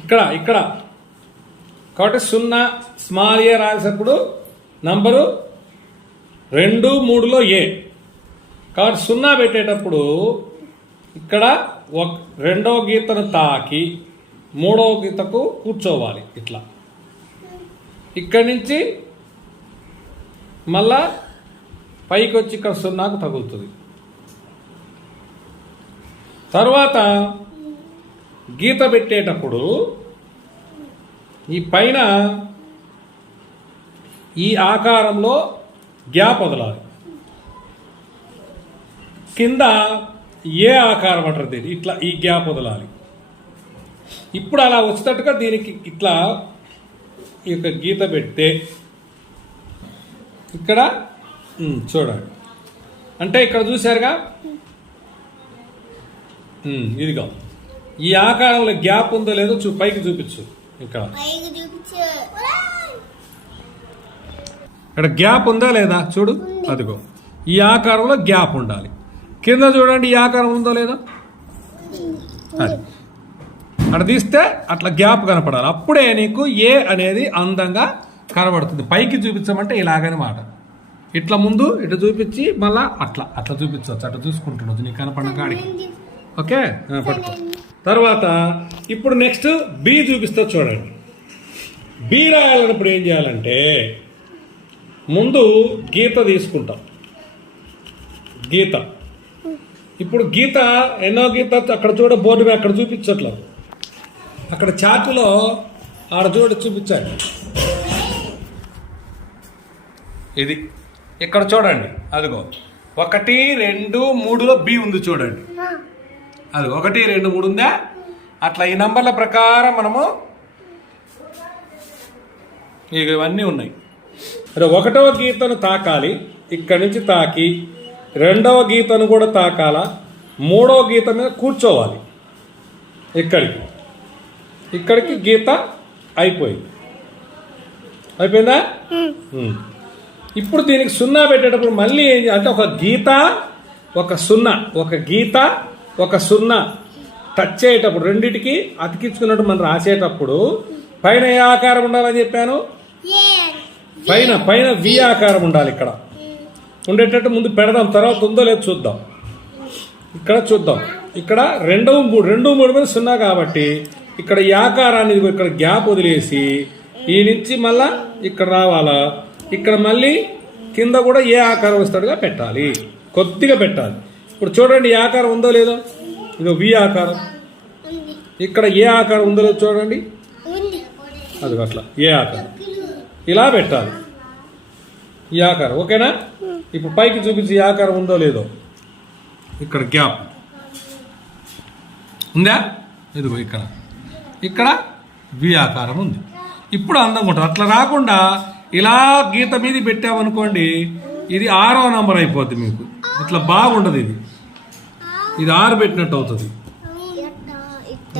ఇక్కడ ఇక్కడ కాబట్టి 0 స్మాల్ ఏ రాసేటప్పుడు నంబరు 2, 3లో ఏ. కాబట్టి 0 పెట్టేటప్పుడు ఇక్కడ రెండవ గీతను తాకి మూడవ గీతకు కూర్చోవాలి ఇట్లా. ఇక్కడి నుంచి మళ్ళా పైకి వచ్చి ఇక్కడ 0కు తగులుతుంది. తర్వాత గీత పెట్టేటప్పుడు ఈ పైన ఈ ఆకారంలో గ్యాప్ వదలాలి. కింద ఏ ఆకారం అంటారు దీన్ని, ఇట్లా ఈ గ్యాప్ వదలాలి. ఇప్పుడు అలా వచ్చేటట్టుగా దీనికి ఇట్లా ఈ యొక్క గీత పెడితే ఇక్కడ చూడండి. అంటే ఇక్కడ చూశారుగా, ఇదిగో ఈ ఆకారంలో గ్యాప్ ఉందో లేదో పైకి చూపించు. ఇక్కడ గ్యాప్ ఉందా లేదా చూడు. అదిగో ఈ ఆకారంలో గ్యాప్ ఉండాలి. కింద చూడండి ఈ ఆకారం ఉందో లేదో. అది అక్కడ తీస్తే అట్లా గ్యాప్ కనపడాలి. అప్పుడే నీకు ఏ అనేది అందంగా కనబడుతుంది. పైకి చూపించమంటే ఇలాగనమాట. ఇట్లా ముందు ఇటు చూపించి మళ్ళా అట్లా అట్లా చూపించవచ్చు. అట్లా చూసుకుంటుండొచ్చు నీకు కనపడిన కాడికి. ఓకే, పట్టుకో. తర్వాత ఇప్పుడు నెక్స్ట్ బి చూపిస్తా చూడండి. బి రాయాలన్నప్పుడు ఏం చేయాలంటే ముందు గీత తీసుకుంటాం. గీత ఇప్పుడు గీత ఎన్నో గీత అక్కడ చూడ బోర్డు మీద అక్కడ చూపించట్లేదు. అక్కడ చార్టులో ఆడ చూపించాలి. ఇది ఇక్కడ చూడండి. అదిగో 1, 2, 3లో బి ఉంది చూడండి. అది 1, 2, 3 ఉందా. అట్లా ఈ నంబర్ల ప్రకారం మనము ఇవన్నీ ఉన్నాయి. ఒకటవ గీతను తాకాలి, ఇక్కడి నుంచి తాకి రెండవ గీతను కూడా తాకాల, మూడవ గీత మీద కూర్చోవాలి. ఇక్కడికి గీత అయిపోయింది. అయిపోయిందా? ఇప్పుడు దీనికి 0 పెట్టేటప్పుడు మళ్ళీ అంటే ఒక గీత ఒక 0, ఒక గీత ఒక 0 టచ్ అయ్యేటప్పుడు రెండింటికి అతికించుకున్నట్టు మనం రాసేటప్పుడు పైన ఏ ఆకారం ఉండాలని చెప్పాను? పైన వి ఆకారం ఉండాలి. ఇక్కడ ఉండేటట్టు ముందు పెడదాం, తర్వాత ఉందో లేదో చూద్దాం. ఇక్కడ చూద్దాం. ఇక్కడ 2, 3 మీద 0 కాబట్టి ఇక్కడ ఈ ఆకారాన్ని ఇక్కడ గ్యాప్ వదిలేసి ఈ నుంచి మళ్ళా ఇక్కడ రావాలా. ఇక్కడ మళ్ళీ కింద కూడా ఏ ఆకారం వస్తాడుగా పెట్టాలి, కొద్దిగా పెట్టాలి. ఇప్పుడు చూడండి ఈ ఆకారం ఉందో లేదో. ఇదో వి ఆకారం. ఇక్కడ ఏ ఆకారం ఉందో లేదో చూడండి. అది అట్లా ఏ ఆకారం ఇలా పెట్టాలి. ఈ ఆకారం ఓకేనా? ఇప్పుడు పైకి చూపించి ఈ ఆకారం ఉందో లేదో. ఇక్కడ గ్యాప్ ఉందా? ఇదిగో ఇక్కడ వి ఆకారం ఉంది. ఇప్పుడు అందంగా ఉంటుంది. అట్లా రాకుండా ఇలా గీత మీద పెట్టామనుకోండి, ఇది 6వ నంబర్ అయిపోద్ది మీకు. ఇట్లా బాగుండదు. ఇది 6 పెట్టినట్టు అవుతుంది.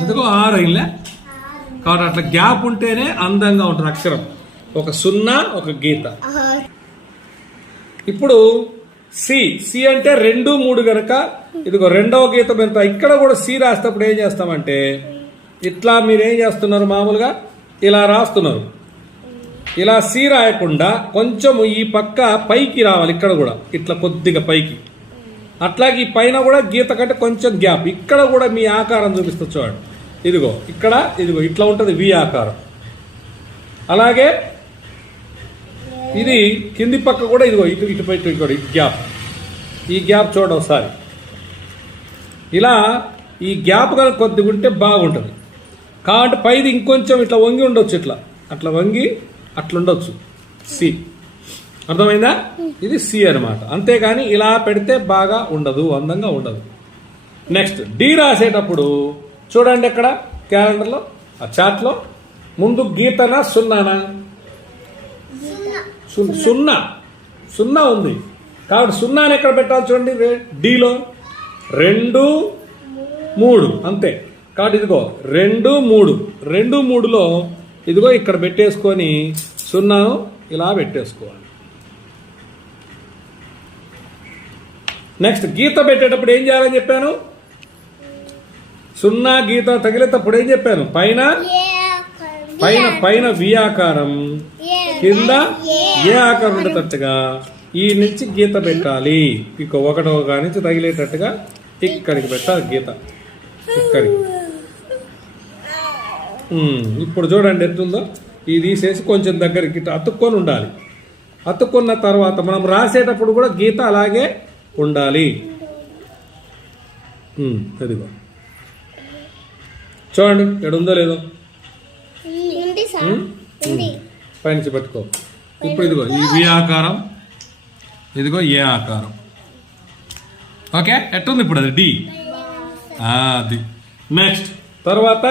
ఎందుకో 6 అయిందిలే. కాబట్టి అట్లా గ్యాప్ ఉంటేనే అందంగా ఉంటుంది అక్షరం. ఒక 0, ఒక గీత. ఇప్పుడు సి అంటే 2, 3 గనక ఇదిగో రెండవ గీత ఎంత. ఇక్కడ కూడా సి రాసేటప్పుడు ఏం చేస్తామంటే ఇట్లా మీరేం చేస్తున్నారు, మామూలుగా ఇలా రాస్తున్నారు. ఇలా సి రాయకుండా కొంచెం ఈ పక్క పైకి రావాలి. ఇక్కడ కూడా ఇట్లా కొద్దిగా పైకి. అట్లాగే ఈ పైన కూడా గీత కంటే కొంచెం గ్యాప్. ఇక్కడ కూడా మీ ఆకారం చూపిస్తా చూడండి. ఇదిగో ఇక్కడ ఇదిగో ఇట్లా ఉంటుంది వి ఆకారం. అలాగే ఇది కింది పక్క కూడా ఇదిగో ఇటు పైకి ఇటు గ్యాప్. ఈ గ్యాప్ చూడండి ఒకసారి. ఇలా ఈ గ్యాప్ కనుక కొద్దిగా ఉంటే బాగుంటుంది. కాబట్టి పైది ఇంకొంచెం ఇట్లా వంగి ఉండొచ్చు. అట్లా వంగి అట్లా ఉండొచ్చు. సి అర్థమైందా? ఇది సి అనమాట. అంతేగాని ఇలా పెడితే బాగా ఉండదు, అందంగా ఉండదు. నెక్స్ట్ డి రాసేటప్పుడు చూడండి. ఎక్కడ క్యాలెండర్లో ఆ చార్ట్లో ముందు గీతనా 0నా? 0 ఉంది. కాబట్టి 0ని ఎక్కడ పెట్టాలి చూడండి. డిలో 2, 3 అంతే. కాబట్టి ఇదిగో 2, 3లో ఇదిగో ఇక్కడ పెట్టేసుకొని 0 ఇలా పెట్టేసుకోవాలి. నెక్స్ట్ గీత పెట్టేటప్పుడు ఏం చేయాలని చెప్పాను? సున్నా గీత తగిలేటప్పుడు ఏం చెప్పాను? పైన పైన పైన వి ఆకారం, కింద ఏ ఆకారం ఉండేటట్టుగా ఈ నుంచి గీత పెట్టాలి. ఇక ఒకటో నుంచి తగిలేటట్టుగా ఇక్కడికి పెట్టాలి గీత, ఇక్కడికి. ఇప్పుడు చూడండి ఎట్టుందో. ఇది తీసేసి కొంచెం దగ్గరికి అతుక్కొని ఉండాలి. అతుక్కున్న తర్వాత మనం రాసేటప్పుడు కూడా గీత అలాగే ఉండాలి. అదిగో చూడండి ఎడుందో లేదో. పైనుంచి పెట్టుకో. ఇప్పుడు ఇదిగో ఈ వి ఆకారం, ఇదిగో ఏ ఆకారం. ఓకే, ఎట్టుంది ఇప్పుడు? అది డి. అది నెక్స్ట్. తర్వాత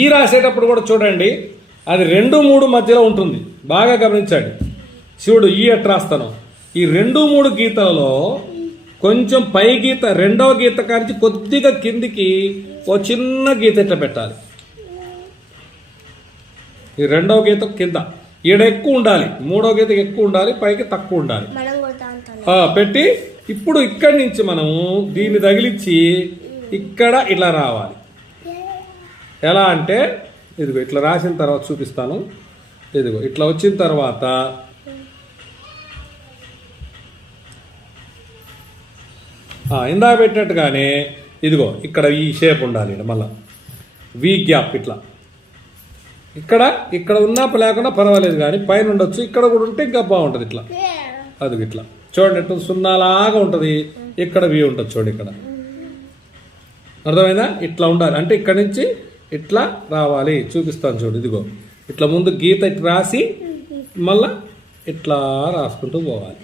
ఈ రాసేటప్పుడు కూడా చూడండి అది 2, 3 మధ్యలో ఉంటుంది. బాగా గమనించండి. శివుడు ఈ ఎట్ రాస్తాను. ఈ 2, 3 గీతలలో కొంచెం పై గీత, రెండవ గీత కాంచి కొద్దిగా కిందికి ఓ చిన్న గీత ఇట్లా పెట్టాలి. ఈ రెండవ గీత కింద ఈడ ఎక్కువ ఉండాలి, మూడవ గీత ఎక్కువ ఉండాలి, పైకి తక్కువ ఉండాలి పెట్టి. ఇప్పుడు ఇక్కడి నుంచి మనము దీన్ని తగిలించి ఇక్కడ ఇట్లా రావాలి. ఎలా అంటే ఇదిగో ఇట్లా రాసిన తర్వాత చూపిస్తాను. ఇదిగో ఇట్లా వచ్చిన తర్వాత ఇందా పెట్టినట్టుగానే ఇదిగో ఇక్కడ ఈ షేప్ ఉండాలి. మళ్ళా వి గ్యాప్ ఇట్లా ఇక్కడ ఉన్నా లేకుండా పర్వాలేదు, కానీ పైన ఉండొచ్చు. ఇక్కడ కూడా ఉంటే ఇంకా బాగుంటుంది. ఇట్లా అది ఇట్లా చూడండి, ఎట్టు సున్నాలాగా ఉంటుంది. ఇక్కడ వి ఉంటుంది చూడండి, ఇక్కడ అర్థమైందా? ఇట్లా ఉండాలి. అంటే ఇక్కడ నుంచి ఇట్లా రావాలి. చూపిస్తాను చూడు. ఇదిగో ఇట్లా ముందు గీత ఇట్లా రాసి మళ్ళా ఇట్లా రాసుకుంటూ పోవాలి.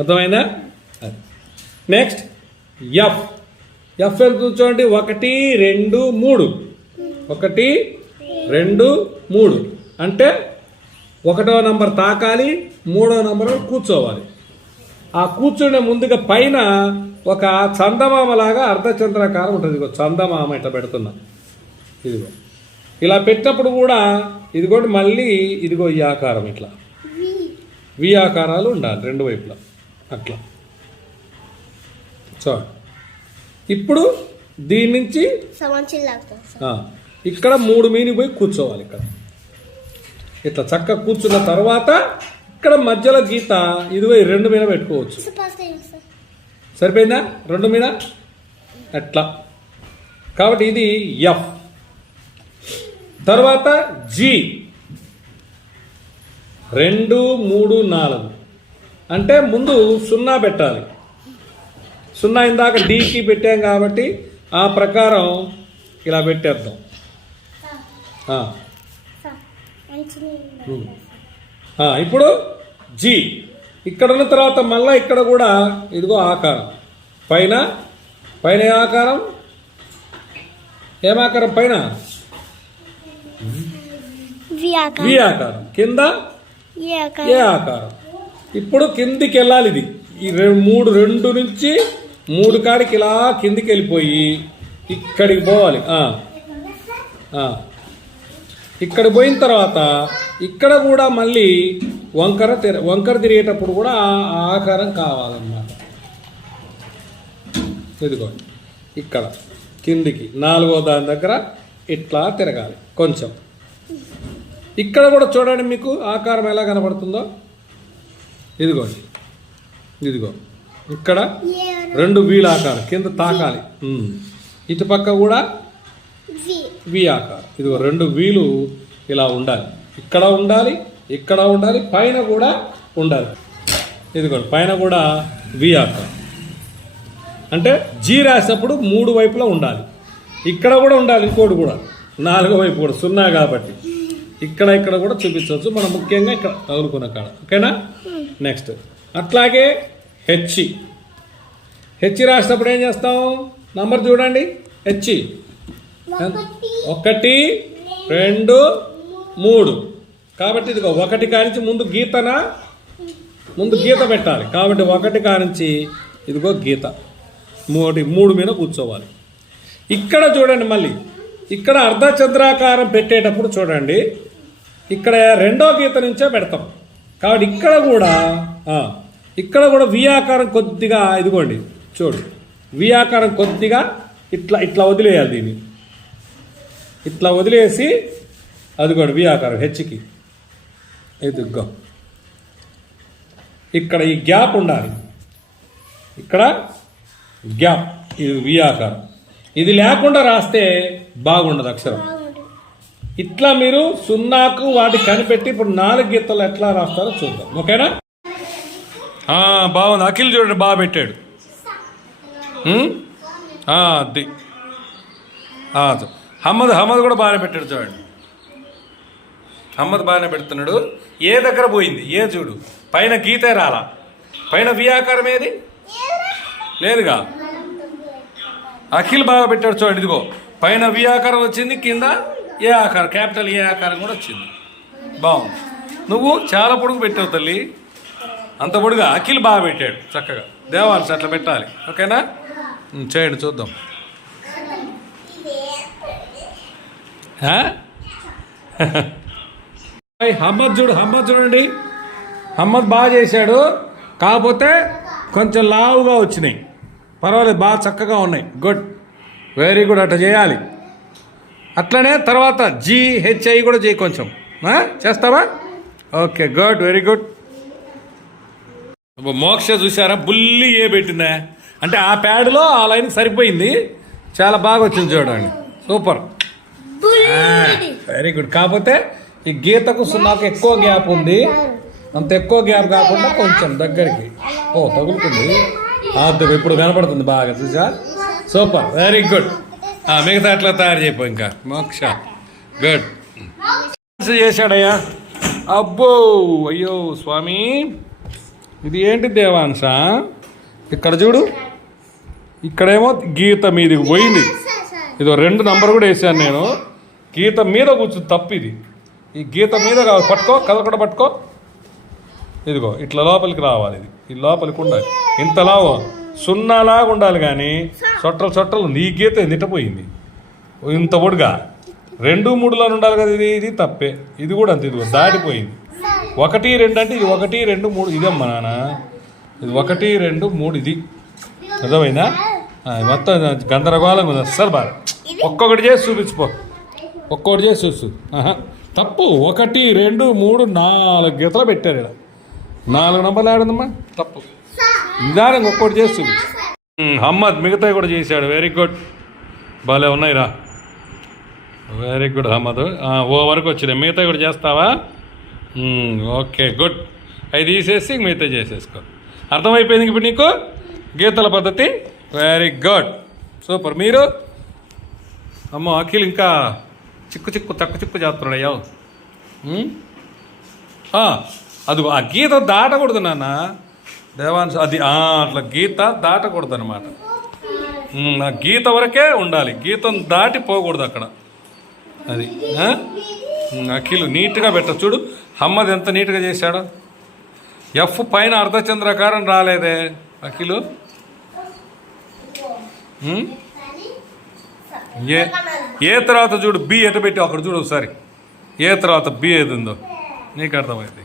అర్థమైందా? Next F. ఎఫ్ ఎంత చూడండి, 1, 2, 3. 1, 2, 3 అంటే 1వ నంబర్ తాకాలి, 3వ నంబర్ కూర్చోవాలి. ఆ కూర్చునే ముందుగా పైన ఒక చందమామ లాగా అర్ధచంద్రాకారం ఉంటుంది. ఇదిగో చందమామ ఇట్లా పెడుతున్నా. ఇదిగో ఇలా పెట్టినప్పుడు కూడా ఇదిగోటి మళ్ళీ ఇదిగో ఈ ఆకారం ఇట్లా వి ఆకారాలు ఉండాలి 2 వైపులా అట్లా. సో ఇప్పుడు దీని నుంచి ఇక్కడ 3 మీని పోయి కూర్చోవాలి. ఇక్కడ ఇట్లా చక్కగా కూర్చున్న తర్వాత ఇక్కడ మధ్యలో గీత ఇదిగో 2 మీద పెట్టుకోవచ్చు. సరిపోయిందా? 2 మీద అట్లా. కాబట్టి ఇది ఎఫ్. తర్వాత జి. 2, 3, 4 అంటే ముందు 0 పెట్టాలి. 0 ఇందాక డీకి పెట్టాం కాబట్టి ఆ ప్రకారం ఇలా పెట్టేద్దాం. ఇప్పుడు జి. ఇక్కడ ఉన్న తర్వాత మళ్ళా ఇక్కడ కూడా ఇదిగో ఆకారం. పైన పైన ఆకారం, ఏమాకారం? పైన వి ఆకారం, కింద ఏ ఆకారం. ఇప్పుడు కిందికి వెళ్ళాలి. ఇది ఈ 2 నుంచి 3 కాడికి ఇలా కిందికి వెళ్ళిపోయి ఇక్కడికి పోవాలి. ఇక్కడ పోయిన తర్వాత ఇక్కడ కూడా మళ్ళీ వంకర తిరిగేటప్పుడు కూడా ఆ ఆకారం కావాలన్నమాట. ఇదిగోండి ఇక్కడ కిందికి 4వ దాని దగ్గర ఇట్లా తిరగాలి కొంచెం. ఇక్కడ కూడా చూడండి మీకు ఆకారం ఎలా కనబడుతుందో. ఇదిగోండి ఇదిగో ఇక్కడ 2 వీల ఆకారం కింద తాకాలి. ఇటుపక్క కూడా వి ఆకారం. ఇదిగో 2 వీలు ఇలా ఉండాలి. ఇక్కడ ఉండాలి, ఇక్కడ ఉండాలి, పైన కూడా ఉండాలి. ఇదిగోండి పైన కూడా వి ఆకారం. అంటే జీ రాసినప్పుడు 3 వైపులా ఉండాలి. ఇక్కడ కూడా ఉండాలి, ఇంకోటి కూడా 4వ వైపు కూడా 0 కాబట్టి ఇక్కడ కూడా చూపించవచ్చు. మనం ముఖ్యంగా ఇక్కడ తగులుకున్న కాడ. ఓకేనా? నెక్స్ట్ అట్లాగే హెచ్ రాసినప్పుడు ఏం చేస్తాం? నంబర్ చూడండి. హెచ్ 1, 2, 3 కాబట్టి ఇదిగో 1 కానించి ముందు గీత పెట్టాలి. కాబట్టి 1 కానించి ఇదిగో గీత 3 మీద కూర్చోవాలి. ఇక్కడ చూడండి మళ్ళీ ఇక్కడ అర్ధచంద్రాకారం పెట్టేటప్పుడు చూడండి ఇక్కడ 2వ గీత నుంచే పెడతాం. కాబట్టి ఇక్కడ కూడా వి ఆకారం కొద్దిగా ఇదిగోండి చూడు వి ఆకారం కొద్దిగా ఇట్లా ఇట్లా వదిలేయాలి దీన్ని. ఇట్లా వదిలేసి అది కూడా వి ఆకారం హెచ్కి ఎదుగ్గా ఇక్కడ ఈ గ్యాప్ ఉండాలి. ఇక్కడ గ్యాప్, ఇది వి ఆకారం. ఇది లేకుండా రాస్తే బాగుండదు అక్షరం. ఇట్లా మీరు సున్నాకు వాటి కనిపెట్టి ఇప్పుడు 4 గీతలు ఎట్లా రాస్తారో చూద్దాం. ఓకేనా? బాగుంది. అఖిల్ చూడండి బాగా పెట్టాడు. అది హమ్మద్ కూడా బాగానే పెట్టాడు. చూడండి హమ్మద్ బాగానే పెడుతున్నాడు. ఏ దగ్గర పోయింది ఏ చూడు, పైన గీతే రాలా, పైన వి ఆకారం ఏది లేదుగా. అఖిల్ బాగా పెట్టాడు. చూడండి ఇదిగో పైన వి ఆకారం వచ్చింది, కింద ఏ ఆకారం క్యాపిటల్ ఏ ఆకారం కూడా వచ్చింది. బాగుంది. నువ్వు చాలా పొడుగు పెట్టావు తల్లి, అంత పొడుగా. అఖిల్ బాగా పెట్టాడు చక్కగా. దేవాల్సి అట్లా పెట్టాలి. ఓకేనా? చేయండి చూద్దాం. హమ్మద్ చూడండి. హమ్మద్ బాగా చేశాడు, కాకపోతే కొంచెం లావుగా వచ్చినాయి. పర్వాలేదు, బాగా చక్కగా ఉన్నాయి. Good, very good. అట్లా చేయాలి. అట్లనే తర్వాత GHI కూడా చేయి కొంచెం. చేస్తావా? Okay, good, very good. మోక్ష చూసారా, బుల్లి ఏ పెట్టిందా అంటే ఆ ప్యాడ్లో ఆ లైన్ సరిపోయింది. చాలా బాగా వచ్చింది చూడండి. Super, very good. కాకపోతే ఈ గీతకు సున్నాకు ఎక్కువ గ్యాప్ ఉంది. అంత ఎక్కువ గ్యాప్ కాకుండా కొంచెం దగ్గరికి. తగులుతుంది. ఇప్పుడు కనపడుతుంది బాగా. చూసా? Super, very good. మిగతా అట్లా తయారు చేయపో. ఇంకా మోక్ష గుడ్ చేశాడయ్యా. అబ్బో, అయ్యో స్వామి, ఇది ఏంటి దేవాంశ? ఇక్కడ చూడు, ఇక్కడేమో గీత మీదకి పోయింది. ఇదో 2 నంబర్ కూడా వేసాను నేను. గీత మీద కూర్చుంది, తప్పు ఇది. ఈ గీత మీద కావాలి. పట్టుకో, కదలకుండా పట్టుకో. ఇదిగో ఇట్లా లోపలికి రావాలి. ఇది ఈ లోపలికి ఉండాలి. ఇంతలా సున్నాలాగా ఉండాలి, కానీ చొట్టలు నీ గీత నిట్టపోయింది. ఇంత పొడుగా 2, 3లో ఉండాలి కదా. ఇది తప్పే. ఇది కూడా అంతే. ఇదిగో దాటిపోయింది. 1, 2 అంటే ఇది 1, 2, 3. ఇదమ్మా నాన్న, ఇది 1, 2, 3. ఇది అర్థమైందా? మొత్తం గందరగోళంగా ఉంది. అస్సలు బాగా. ఒక్కొక్కటి చేసి చూపించుకో. ఒక్కొక్కటి చేసి చూసు. తప్పు. 1, 2, 3, 4 గీతలు పెట్టారు. ఇక్కడ 4 నంబర్లు ఆడిందమ్మా. తప్పు. నిదానంగా ఒక్కొక్కటి చేసి చూపించు. హమ్మద్ మిగతా కూడా చేశాడు. వెరీ గుడ్, భలే ఉన్నాయిరా. Very good Hamad. ఓ వరకు వచ్చినాయి. మిగతా కూడా చేస్తావా? Okay, good. అవి తీసేసి మిగతా చేసేసుకో. అర్థమైపోయింది ఇప్పుడు నీకు గీతల పద్ధతి. Very good, super. మీరు అమ్మో అఖిల్ ఇంకా చిక్కు చేస్తున్నాడు. అయ్యో అదిగో ఆ గీత దాటకూడదు నాన్న దేవాంశ. అది అట్లా గీత దాటకూడదు అనమాట. ఆ గీత వరకే ఉండాలి, గీతను దాటి పోకూడదు అక్కడ. అది అఖిల్ నీట్గా పెట్ట చూడు. హమ్మద్ ఎంత నీట్గా చేశాడో. ఎఫ్ పైన అర్ధచంద్రాకారం రాలేదే అఖిలు. ఏ తర్వాత చూడు, బి ఎటు పెట్టి అక్కడ చూడు ఒకసారి. ఏ తర్వాత బి ఏది ఉందో నీకు అర్థమైంది.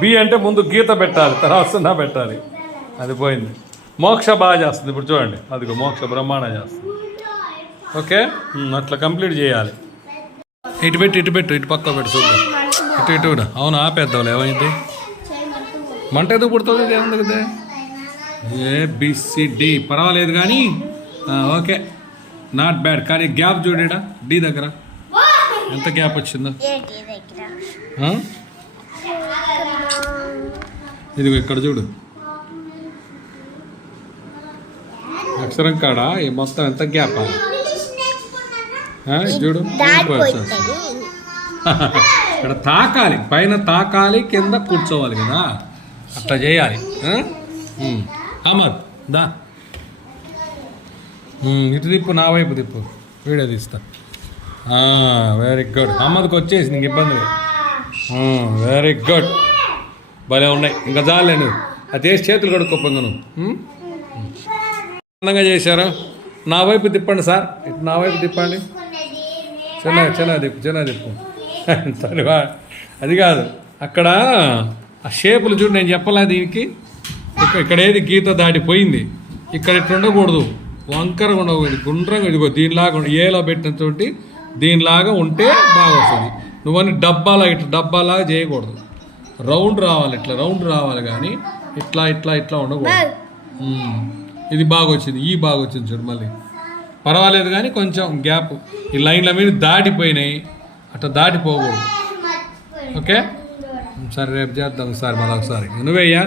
బి అంటే ముందు గీత పెట్టాలి, తర్వాత సున్నా పెట్టాలి. అది పోయింది. మోక్ష బాగా చేస్తుంది ఇప్పుడు చూడండి. అదిగో మోక్ష బ్రహ్మాండ చేస్తుంది. ఓకే, అట్లా కంప్లీట్ చేయాలి. ఇటు పెట్టు ఇటు పక్క పెట్టు చూద్దాం. ఇటు కూడా. అవును, ఆపేద్దాంలే. ఏమైంది? మంట ఎందుకు పుడుతుంది? ఏముంది కదా. ABCD పర్వాలేదు కానీ ఓకే, నాట్ బ్యాడ్. కానీ గ్యాప్ చూడేడా డి దగ్గర ఎంత గ్యాప్ వచ్చిందో. ఇదిగో ఇక్కడ చూడు, అక్షరం కాడ ఈ మొత్తం ఎంత గ్యాప్ చూడు. ఇక్కడ తాకాలి, పైన తాకాలి, కింద కూర్చోవాలి కదా. అట్లా చేయాలి. అమర్ దా, ఇటు తిప్పు, నా వైపు తిప్పు, వీడియో తీస్తా. Very good. అమ్మదికి వచ్చేసి నీకు ఇబ్బంది లేదు. వెరీ గుడ్, భలే ఉన్నాయి. ఇంకా చాలే, నువ్వు అది చేసి చేతులు కడుక్కోపోంగా. నువ్వు అందంగా చేశారు. నా వైపు తిప్పండి సార్, ఇటు నా వైపు తిప్పండి. చిన్న తిప్పు. అది కాదు, అక్కడ ఆ షేపులు చూడు. నేను చెప్పలే దీనికి. ఇక్కడ ఏది గీత దాటిపోయింది. ఇక్కడ ఇట్లా ఉండకూడదు, వంకరగా ఉండకూడదు, గుండ్రంగా ఇదిగో దీనిలాగా ఏలో పెట్టినటువంటి దీనిలాగా ఉంటే బాగా వస్తుంది. నువ్వని డబ్బాలాగా ఇట్లా డబ్బాలాగా చేయకూడదు, రౌండ్ రావాలి, ఇట్లా రౌండ్ రావాలి కానీ ఇట్లా ఇట్లా ఇట్లా ఉండకూడదు. ఇది బాగా వచ్చింది, ఈ బాగా వచ్చింది చూడు. మళ్ళీ పర్వాలేదు కానీ కొంచెం గ్యాప్, ఈ లైన్ల మీద దాటిపోయినాయి, అట్లా దాటిపోకూడదు. ఓకే సరే రేపు చేద్దాం సార్ మళ్ళీ ఒకసారి. నువ్వేయ్యా